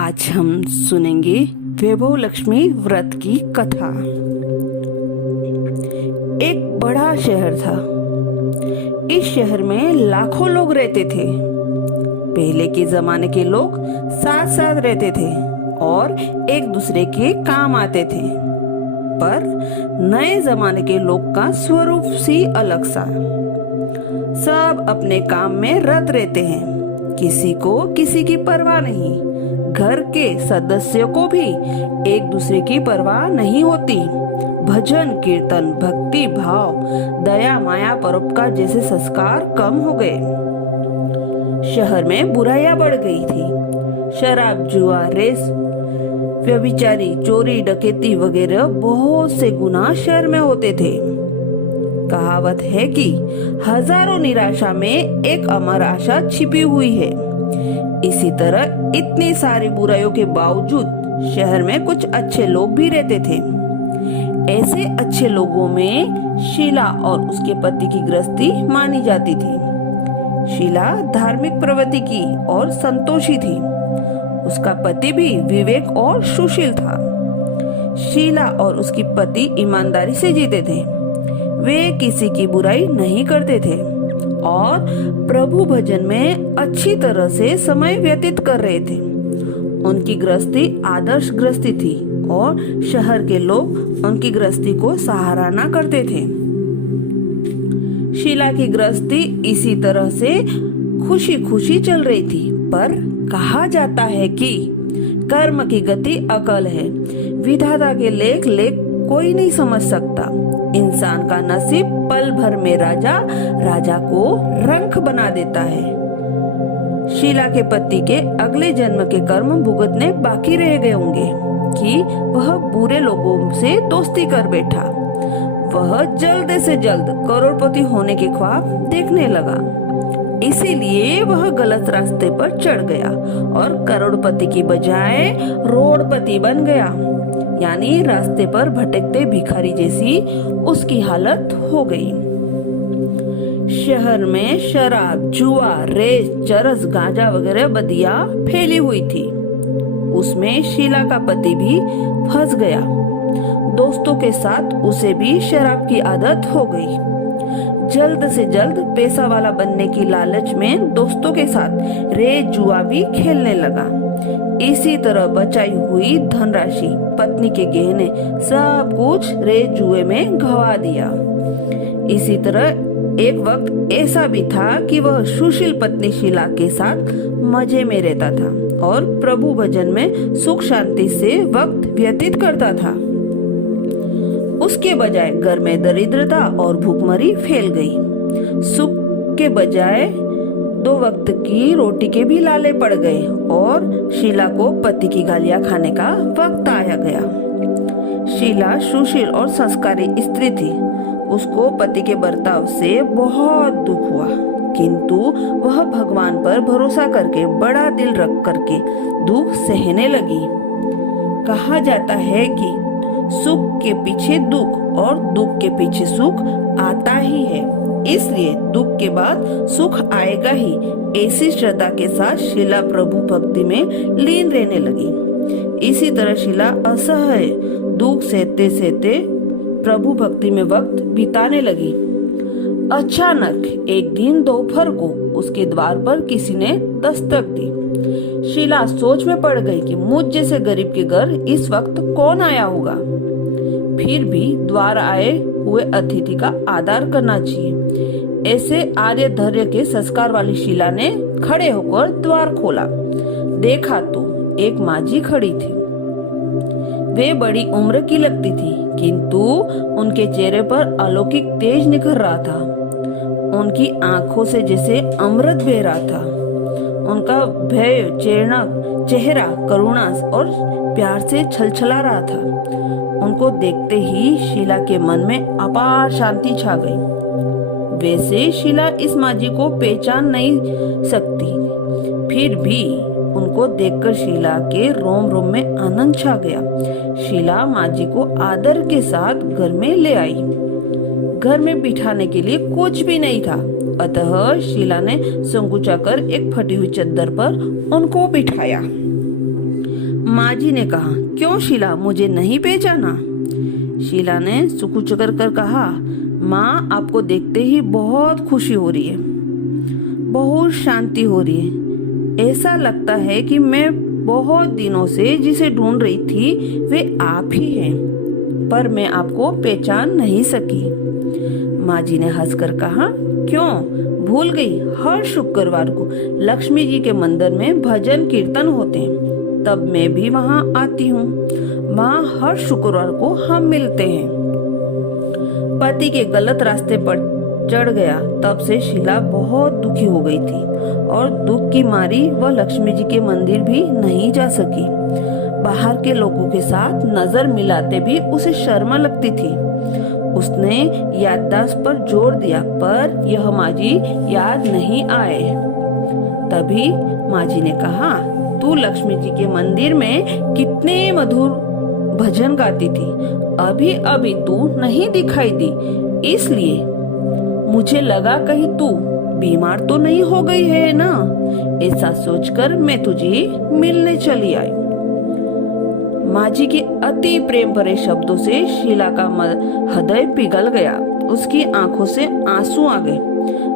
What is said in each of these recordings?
आज हम सुनेंगे वैभव लक्ष्मी व्रत की कथा। एक बड़ा शहर था। इस शहर में लाखों लोग रहते थे। पहले के जमाने के लोग साथ साथ रहते थे और एक दूसरे के काम आते थे। पर नए जमाने के लोग का स्वरूप सी अलग सा। सब अपने काम में रत रहते हैं। किसी को किसी की परवाह नहीं। घर के सदस्यों को भी एक दूसरे की परवाह नहीं होती। भजन कीर्तन भक्ति भाव दया माया परोपकार जैसे संस्कार कम हो गए। शहर में बुराइयां बढ़ गई थी। शराब जुआ रेस व्यभिचारी चोरी डकैती वगैरह बहुत से गुनाह शहर में होते थे। कहावत है कि हजारों निराशा में एक अमर आशा छिपी हुई है। इसी तरह इतनी सारी बुराइयों के बावजूद शहर में कुछ अच्छे लोग भी रहते थे। ऐसे अच्छे लोगों में शीला और उसके पति की गृहस्थी मानी जाती थी। शीला धार्मिक प्रवृत्ति की और संतोषी थी। उसका पति भी विवेक और सुशील था। शीला और उसकी पति ईमानदारी से जीते थे। वे किसी की बुराई नहीं करते थे और प्रभु भजन में अच्छी तरह से समय व्यतीत कर रहे थे। उनकी गृहस्थी आदर्श गृहस्थी थी और शहर के लोग उनकी गृहस्थी को सराहना करते थे। शीला की गृहस्थी इसी तरह से खुशी खुशी चल रही थी। पर कहा जाता है कि कर्म की गति अकल है। विधाता के लेख कोई नहीं समझ सकता। इंसान का नसीब पल भर में राजा को रंक बना देता है। शीला के पति के अगले जन्म के कर्म भुगतने बाकी रह गए होंगे कि वह बुरे लोगों से दोस्ती कर बैठा। वह जल्द से जल्द करोड़पति होने के ख्वाब देखने लगा। इसीलिए वह गलत रास्ते पर चढ़ गया और करोड़पति की बजाय रोडपति बन गया। यानी रास्ते पर भटकते भिखारी जैसी उसकी हालत हो गई। शहर में शराब जुआ रेस चरस गांजा वगैरह बदिया फैली हुई थी। उसमें शीला का पति भी फंस गया। दोस्तों के साथ उसे भी शराब की आदत हो गई। जल्द से जल्द पैसा वाला बनने की लालच में दोस्तों के साथ रेस जुआ भी खेलने लगा। इसी तरह बचाई हुई धनराशि पत्नी के गहने सब कुछ रेस जुए में गंवा दिया। इसी तरह एक वक्त ऐसा भी था कि वह सुशील पत्नी शीला के साथ मजे में रहता था और प्रभु भजन में सुख शांति से वक्त व्यतीत करता था। उसके बजाय घर में दरिद्रता और भूखमरी फैल गई। सुख के बजाय 2 वक्त की रोटी के भी लाले पड़ गए और शीला को पति की गालियां खाने का वक्त आया गया। शीला सुशील और संस्कारी स्त्री थी। उसको पति के बर्ताव से बहुत दुख हुआ, किंतु वह भगवान पर भरोसा करके बड़ा दिल रख करके दुख सहने लगी। कहा जाता है कि सुख के पीछे दुख और दुख के पीछे सुख आता ही है, इसलिए दुख के बाद सुख आएगा ही। ऐसी श्रद्धा के साथ शीला प्रभु भक्ति में लीन रहने लगी। इसी तरह शीला असह्य दुख सहते सहते प्रभु भक्ति में वक्त बिताने लगी। अचानक एक दिन दोपहर को उसके द्वार पर किसी ने दस्तक दी। शीला सोच में पड़ गई कि मुझ जैसे गरीब के घर इस वक्त कौन आया होगा। फिर भी द्वार आए हुए अतिथि का आदर करना चाहिए। ऐसे आर्य धैर्य के संस्कार वाली शीला ने खड़े होकर द्वार खोला। देखा तो एक माजी खड़ी थी। वे बड़ी उम्र की लगती थी, किंतु उनके चेहरे पर अलौकिक तेज निखर रहा था। उनकी आंखों से जैसे अमृत बह रहा था। उनका भय चेहरा करुणा और प्यार से छलछला रहा था। उनको देखते ही शीला के मन में अपार शांति छा गई। वैसे शीला इस माजी को पहचान नहीं सकती, फिर भी उनको देखकर शीला के रोम रोम में आनंद छा गया। शीला माजी को आदर के साथ घर में ले आई। घर में बिठाने के लिए कुछ भी नहीं था, अतः शीला ने संकुचा कर एक फटी हुई चद्दर पर उनको बिठाया। माँ जी ने कहा, क्यों शीला, मुझे नहीं पहचाना? शीला ने सुकुचकर कर कहा, माँ आपको देखते ही बहुत खुशी हो रही है, बहुत शांति हो रही है। ऐसा लगता है कि मैं बहुत दिनों से जिसे ढूंढ रही थी वे आप ही हैं, पर मैं आपको पहचान नहीं सकी। माँ जी ने हंसकर कहा, क्यों भूल गई? हर शुक्रवार को लक्ष्मी जी के मंदिर में भजन कीर्तन होते हैं, तब मैं भी वहाँ आती हूँ। वहाँ हर शुक्रवार को हम मिलते हैं। पति के गलत रास्ते पर चढ़ गया, तब से शीला बहुत दुखी हो गई थी और दुख की मारी वह लक्ष्मी जी के मंदिर भी नहीं जा सकी। बाहर के लोगों के साथ नजर मिलाते भी उसे शर्म लगती थी। उसने याददाश्त पर जोर दिया, पर यह माँ जी याद नहीं आए। तभी माँ जी ने कहा, तू लक्ष्मी जी के मंदिर में कितने मधुर भजन गाती थी, अभी अभी तू नहीं दिखाई दी, इसलिए मुझे लगा कहीं तू बीमार तो नहीं हो गई है ना। ऐसा सोचकर मैं तुझे मिलने चली आई। माँ जी के अति प्रेम भरे शब्दों से शीला का हृदय पिघल गया। उसकी आंखों से आंसू आ गए।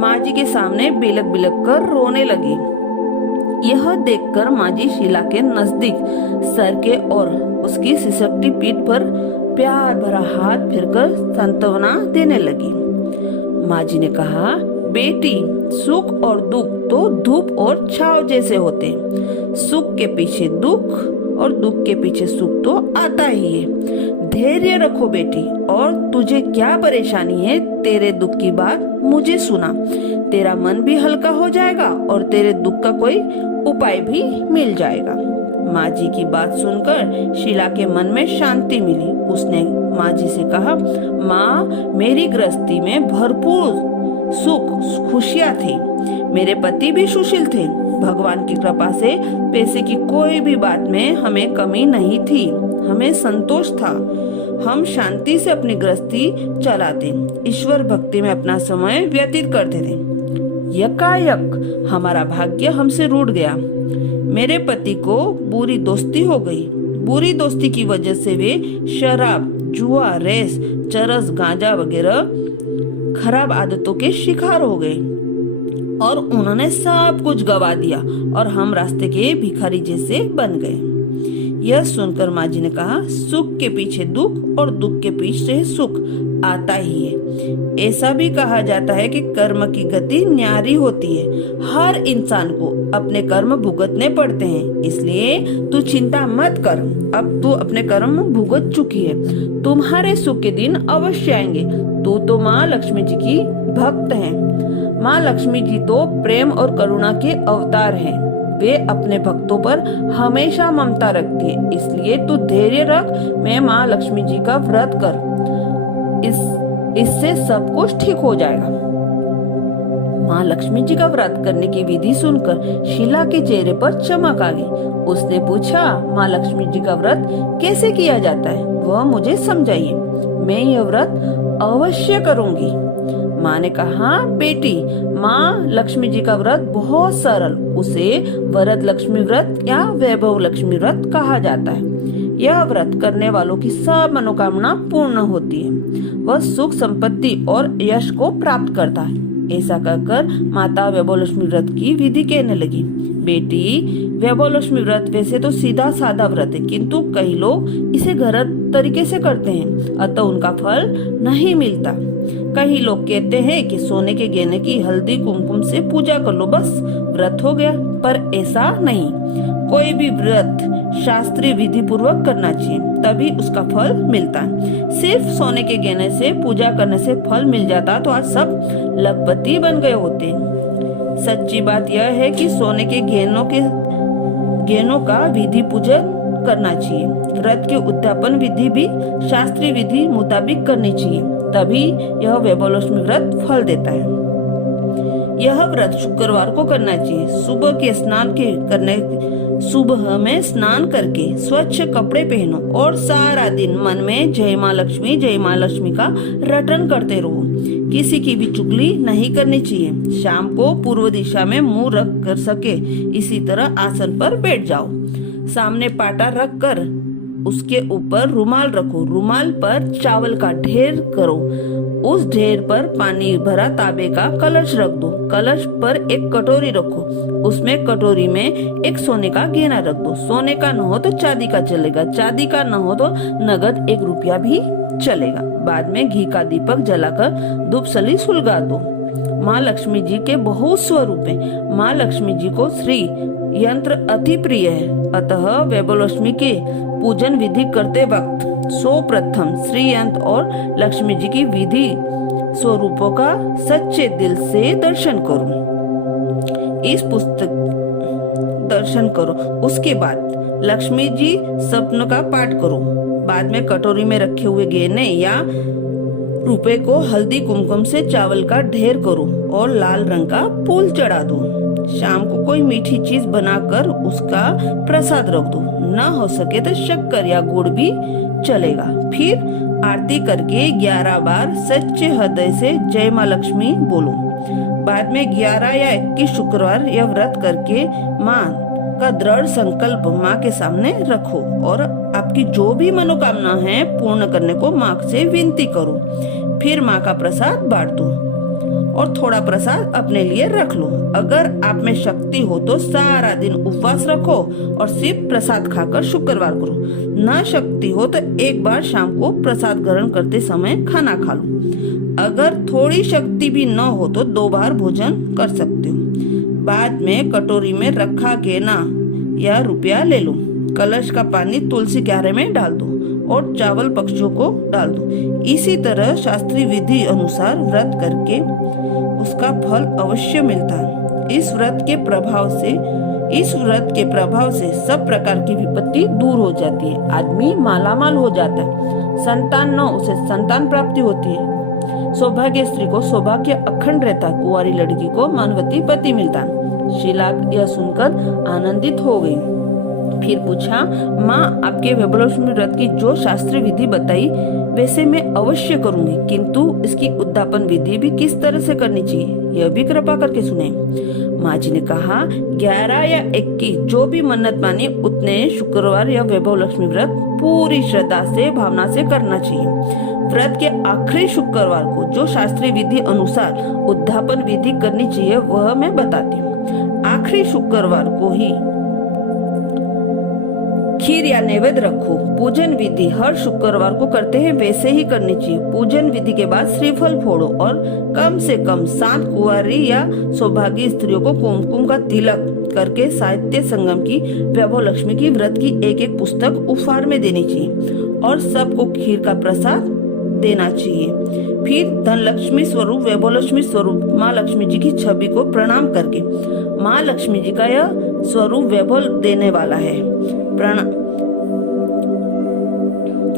माँ जी के सामने बिलक बिलक कर रोने लगी। यह देखकर माँ जी शीला के नजदीक सर के और उसकी सिसकती पीठ पर प्यार भरा हाथ फिरकर सांत्वना देने लगी। माँ जी ने कहा, बेटी, सुख और दुख तो धूप और छाव जैसे होते। सुख के पीछे दुख और दुख के पीछे सुख तो आता ही है। धैर्य रखो बेटी, और तुझे क्या परेशानी है, तेरे दुख की बात मुझे सुना। तेरा मन भी हल्का हो जाएगा और तेरे दुख का कोई उपाय भी मिल जाएगा। माँ जी की बात सुनकर शीला के मन में शांति मिली। उसने माँ जी से कहा, माँ, मेरी गृहस्थी में भरपूर सुख खुशियाँ थी। मेरे पति भी सुशील थे। भगवान की कृपा से पैसे की कोई भी बात में हमें कमी नहीं थी। हमें संतोष था। हम शांति से अपनी गृहस्थी चलाते, ईश्वर भक्ति में अपना समय व्यतीत करते थे। यकायक हमारा भाग्य हमसे रूठ गया। मेरे पति को बुरी दोस्ती हो गई। बुरी दोस्ती की वजह से वे शराब, जुआ, रेस, चरस, गांजा वगैरह खराब आदतों के शिकार हो गए और उन्होंने सब कुछ गवा दिया और हम रास्ते के भिखारी जैसे बन गए। यह सुनकर माँ जी ने कहा, सुख के पीछे दुख और दुख के पीछे सुख आता ही है। ऐसा भी कहा जाता है कि कर्म की गति न्यारी होती है। हर इंसान को अपने कर्म भुगतने पड़ते हैं, इसलिए तू चिंता मत कर। अब तू अपने कर्म भुगत चुकी है। तुम्हारे सुख के दिन अवश्य आएंगे। तू तो माँ लक्ष्मी जी की भक्त है। माँ लक्ष्मी जी तो प्रेम और करुणा के अवतार हैं। वे अपने भक्तों पर हमेशा ममता रखती है, इसलिए तू धैर्य रख। मैं माँ लक्ष्मी जी का व्रत कर, इससे सब कुछ ठीक हो जाएगा। माँ लक्ष्मी जी का व्रत करने की विधि सुनकर शीला के चेहरे पर चमक आ गई। उसने पूछा, माँ लक्ष्मी जी का व्रत कैसे किया जाता है, वह मुझे समझाइए। मैं यह व्रत अवश्य करूंगी। माँ ने कहा, बेटी, माँ लक्ष्मी जी का व्रत बहुत सरल, उसे वरद लक्ष्मी व्रत या वैभव लक्ष्मी व्रत कहा जाता है। यह व्रत करने वालों की सब मनोकामना पूर्ण होती है। वह सुख, संपत्ति और यश को प्राप्त करता है। ऐसा कहकर माता वैभव लक्ष्मी व्रत की विधि कहने लगी। बेटी, वैभव लक्ष्मी व्रत वैसे तो सीधा साधा व्रत है, किंतु कई लोग इसे गलत तरीके से करते हैं, अतः उनका फल नहीं मिलता। कई लोग कहते हैं कि सोने के गहने की हल्दी कुमकुम से पूजा कर लो, बस व्रत हो गया, पर ऐसा नहीं। कोई भी व्रत शास्त्रीय विधि पूर्वक करना चाहिए, तभी उसका फल मिलता है। सिर्फ सोने के गहने से पूजा करने से फल मिल जाता तो आज सब लखपति बन गए होते। सच्ची बात यह है कि सोने के गहनों का विधि पूजन करना चाहिए। व्रत के उद्यापन विधि भी शास्त्रीय विधि मुताबिक करनी चाहिए, तभी यह वैभव लक्ष्मी व्रत फल देता है। यह व्रत शुक्रवार को करना चाहिए। सुबह में स्नान करके स्वच्छ कपड़े पहनो और सारा दिन मन में जय माँ लक्ष्मी का रटन करते रहो। किसी की भी चुगली नहीं करनी चाहिए। शाम को पूर्व दिशा में मुंह रख कर सके इसी तरह आसन पर बैठ जाओ। सामने पाटा रख कर उसके ऊपर रुमाल रखो, रुमाल पर चावल का ढेर करो, उस ढेर पर पानी भरा तांबे का कलश रख दो, कलश पर एक कटोरी रखो, उसमें कटोरी में एक सोने का गहना रख दो, सोने का न हो तो चांदी का चलेगा, चांदी का न हो तो नगद 1 रुपया भी चलेगा। बाद में घी का दीपक जलाकर धूपसली सुलगा दो। माँ लक्ष्मी जी के बहुत स्वरूप हैं। माँ लक्ष्मी जी को श्री यंत्र अति प्रिय है, अतः वैभवलक्ष्मी के पूजन विधि करते वक्त सर्वप्रथम श्री यंत्र और लक्ष्मी जी की विधि स्वरूपों का सच्चे दिल से दर्शन करो। इस पुस्तक दर्शन करो, उसके बाद लक्ष्मी जी स्वप्न का पाठ करो। बाद में कटोरी में रखे हुए गहने या रुपए को हल्दी कुमकुम से चावल का ढेर करो और लाल रंग का फूल चढ़ा दो। शाम को कोई मीठी चीज बनाकर उसका प्रसाद रख दो, न हो सके तो शक्कर या गुड़ भी चलेगा। फिर आरती करके 11 बार सच्चे हृदय से जय माँ लक्ष्मी बोलो। बाद में 11 या 21 शुक्रवार यह व्रत करके माँ का दृढ़ संकल्प माँ के सामने रखो और आपकी जो भी मनोकामना है पूर्ण करने को माँ से विनती करो। फिर माँ का प्रसाद बांट दो और थोड़ा प्रसाद अपने लिए रख लो। अगर आप में शक्ति हो तो सारा दिन उपवास रखो और सिर्फ प्रसाद खाकर शुक्रवार करो। न शक्ति हो तो एक बार शाम को प्रसाद ग्रहण करते समय खाना खा लो। अगर थोड़ी शक्ति भी न हो तो 2 बार भोजन कर सकते हो। बाद में कटोरी में रखा गहना या रुपया ले लो, कलश का पानी तुलसी क्यारे में डाल दो और चावल पक्षियों को डाल दो। इसी तरह शास्त्रीय विधि अनुसार व्रत करके उसका फल अवश्य मिलता है। इस व्रत के प्रभाव से सब प्रकार की विपत्ति दूर हो जाती है, आदमी मालामाल हो जाता है, संतान न उसे संतान प्राप्ति होती है, सौभाग्य स्त्री को सौभाग्य अखंड रहता, कुंवारी लड़की को मानवती पति मिलता। शीला यह सुनकर आनंदित हो गई। फिर पूछा, माँ आपके वैभवलक्ष्मी व्रत की जो शास्त्रीय विधि बताई वैसे मैं अवश्य करूंगी, किंतु इसकी उद्यापन विधि भी किस तरह से करनी चाहिए यह भी कृपा करके सुने। माँ जी ने कहा, 11 या 21 जो भी मन्नत मानी उतने शुक्रवार या वैभवलक्ष्मी व्रत पूरी श्रद्धा से भावना से करना चाहिए। व्रत के आखिरी शुक्रवार को जो शास्त्रीय विधि अनुसार उद्यापन विधि करनी चाहिए वह मैं बताती हूँ। आखिरी शुक्रवार को ही खीर या नैवेद्य रखो। पूजन विधि हर शुक्रवार को करते हैं वैसे ही करनी चाहिए। पूजन विधि के बाद श्रीफल फोड़ो और कम से कम 7 कुंवारी या सौभाग्य स्त्रियों को कुमकुम का तिलक करके साहित्य संगम की वैभवलक्ष्मी की व्रत की एक पुस्तक उपहार में देनी चाहिए और सबको खीर का प्रसाद देना चाहिए। फिर धनलक्ष्मी स्वरूप वैभवलक्ष्मी स्वरूप माँ लक्ष्मी जी की छवि को प्रणाम करके, माँ लक्ष्मी जी का यह स्वरूप वैभव देने वाला है,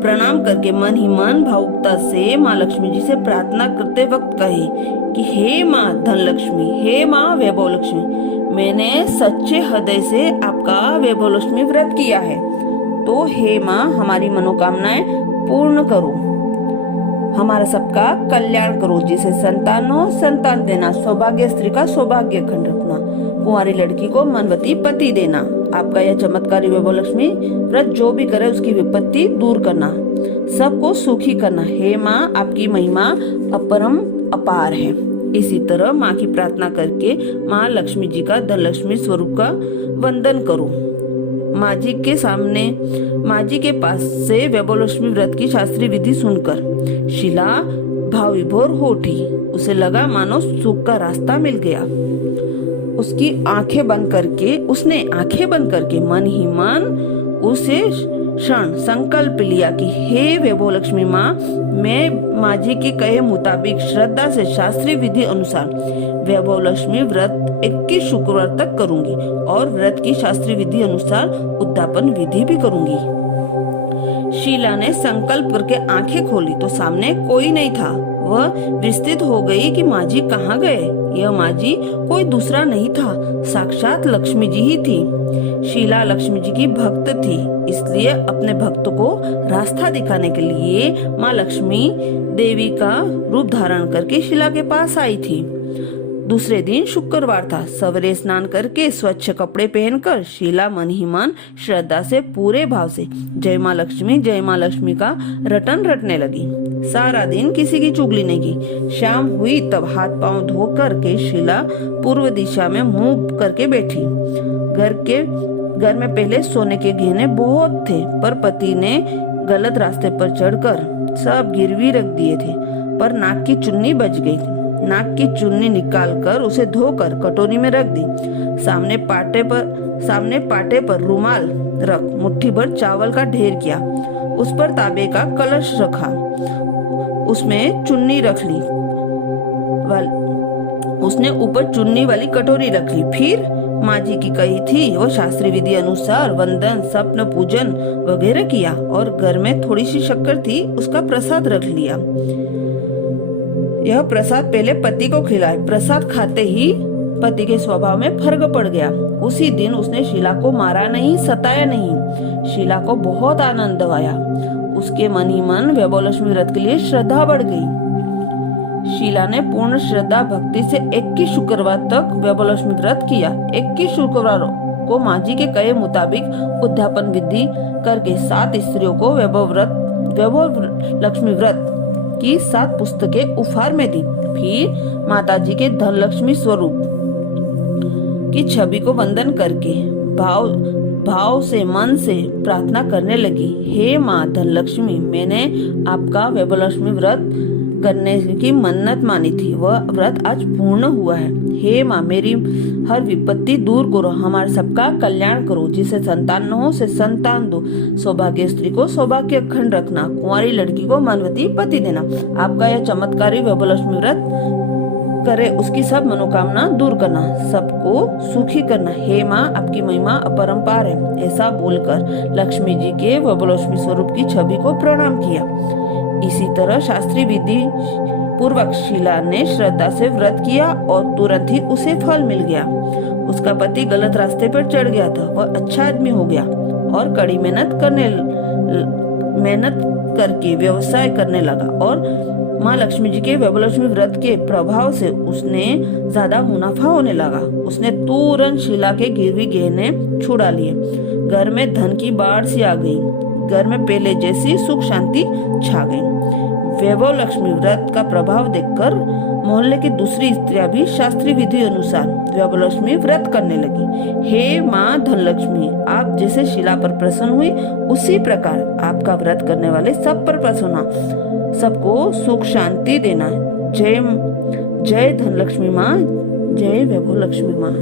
प्रणाम करके मन ही मन भावुकता से माँ लक्ष्मी जी से प्रार्थना करते वक्त कहे कि हे माँ धनलक्ष्मी, हे माँ वैभवलक्ष्मी, मैंने सच्चे हृदय से आपका वैभवलक्ष्मी व्रत किया है, तो हे माँ हमारी मनोकामनाएं पूर्ण करो, हमारा सबका कल्याण करो, जिसे संतान हो संतान देना, सौभाग्य स्त्री का सौभाग्य खंड रखना, कुंवारी लड़की को मनवती पति देना। आपका यह चमत्कारी वैभवलक्ष्मी व्रत जो भी करे उसकी विपत्ति दूर करना, सबको सुखी करना। हे माँ आपकी महिमा अपरम अपार है। इसी तरह माँ की प्रार्थना करके माँ लक्ष्मी जी का धनलक्ष्मी स्वरूप का वंदन करो। माँ जी के सामने माँ जी के पास से वैभवलक्ष्मी व्रत की शास्त्रीय विधि सुनकर शीला भाव विभोर हो उठी। उसे लगा मानो सुख का रास्ता मिल गया। उसने आंखें बंद करके मन ही मन उसे क्षण संकल्प लिया कि हे वैभवलक्ष्मी माँ, मैं माँ जी के कहे मुताबिक श्रद्धा से शास्त्रीय विधि अनुसार वैभवलक्ष्मी व्रत 21 शुक्रवार तक करूंगी और व्रत की शास्त्रीय विधि अनुसार उद्यापन विधि भी करूंगी। शीला ने संकल्प करके आंखें खोली तो सामने कोई नहीं था। वह विस्मित हो गई कि माँ जी कहाँ गए। यह माँ जी कोई दूसरा नहीं था, साक्षात लक्ष्मी जी ही थी। शीला लक्ष्मी जी की भक्त थी, इसलिए अपने भक्त को रास्ता दिखाने के लिए माँ लक्ष्मी देवी का रूप धारण करके शीला के पास आई थी। दूसरे दिन शुक्रवार था। सवेरे स्नान करके स्वच्छ कपड़े पहनकर शीला मन ही मन श्रद्धा से पूरे भाव से जय माँ लक्ष्मी का रटन रटने लगी। सारा दिन किसी की चुगली नहीं की। शाम हुई तब हाथ पांव धो करके शीला पूर्व दिशा में मुंह करके बैठी। घर में पहले सोने के गहने बहुत थे, पर पति ने गलत रास्ते पर चढ़कर सब गिरवी रख दिए थे। पर नाक की चुन्नी बच गई थी। नाक की चुन्नी निकालकर उसे धोकर कटोरी में रख दी। सामने पाटे पर रुमाल रख मुट्ठी भर चावल का ढेर किया। उस पर तांबे का कलश रखा, उसमें चुन्नी रख ली। उसने ऊपर चुन्नी वाली कटोरी रख ली। फिर माँ जी की कही थी वो शास्त्रीय विधि अनुसार वंदन, सपन पूजन वगैरह किया और घर में थोड़ी सी शक्कर थी, उसका प्रसाद रख लिया। यह प्रसाद पहले पति को खिलाए। प्रसाद खाते ही पति के स्वभाव में फर्क पड़ गया। उसी दिन उसने शीला को मारा नहीं, सताया नहीं। शीला को बहुत आनंद आया। उसके मन ही मन वैभव लक्ष्मी व्रत के लिए श्रद्धा बढ़ गई। शीला ने पूर्ण श्रद्धा भक्ति से 21 शुक्रवार तक वैभव लक्ष्मी व्रत किया। 21 शुक्रवार को माँ जी के कहे मुताबिक उद्यापन विधि करके 7 स्त्रियों को वैभव लक्ष्मी व्रत की 7 पुस्तकें उपहार में दी। फिर माता जी के धन लक्ष्मी स्वरूप की छवि को वंदन करके भाव से मन से प्रार्थना करने लगी। हे माँ धन लक्ष्मी, मैंने आपका वैभव लक्ष्मी व्रत करने की मन्नत मानी थी, वह व्रत आज पूर्ण हुआ है। हे माँ, मेरी हर विपत्ति दूर करो, हमारे सबका कल्याण करो। जिसे संतान न हो उसे संतान दो। सौभाग्य स्त्री को सौभाग्य अखंड रखना, कुंवारी लड़की को मनवती पति देना। आपका यह चमत्कारी वैभव लक्ष्मी व्रत करे, उसकी सब मनोकामना दूर करना, सबको सुखी करना। हे माँ, आपकी महिमा अपरंपार है। ऐसा बोलकर लक्ष्मी जी के वैभव लक्ष्मी स्वरूप की छवि को प्रणाम किया। इसी तरह शास्त्रीय विधि पूर्वक शीला ने श्रद्धा से व्रत किया और तुरंत ही उसे फल मिल गया। उसका पति गलत रास्ते पर चढ़ गया था, वह अच्छा आदमी हो गया और कड़ी मेहनत करके व्यवसाय करने लगा और माँ लक्ष्मी जी के वैभव लक्ष्मी व्रत के प्रभाव से उसने ज्यादा मुनाफा होने लगा। उसने तुरंत शीला के गिरवी गहने छुड़ा लिए। घर में धन की बाढ़ सी आ गई। घर में पहले जैसी सुख शांति छा गई। वैभव लक्ष्मी व्रत का प्रभाव देखकर मोहल्ले की दूसरी स्त्रियां भी शास्त्रीय विधि अनुसार वैभव लक्ष्मी व्रत करने लगी। हे माँ धन लक्ष्मी, आप जैसे शीला पर प्रसन्न हुई, उसी प्रकार आपका व्रत करने वाले सब पर प्रसन्न होना, सबको सुख शांति देना। जय धन लक्ष्मी माँ, जय वैभव लक्ष्मी माँ।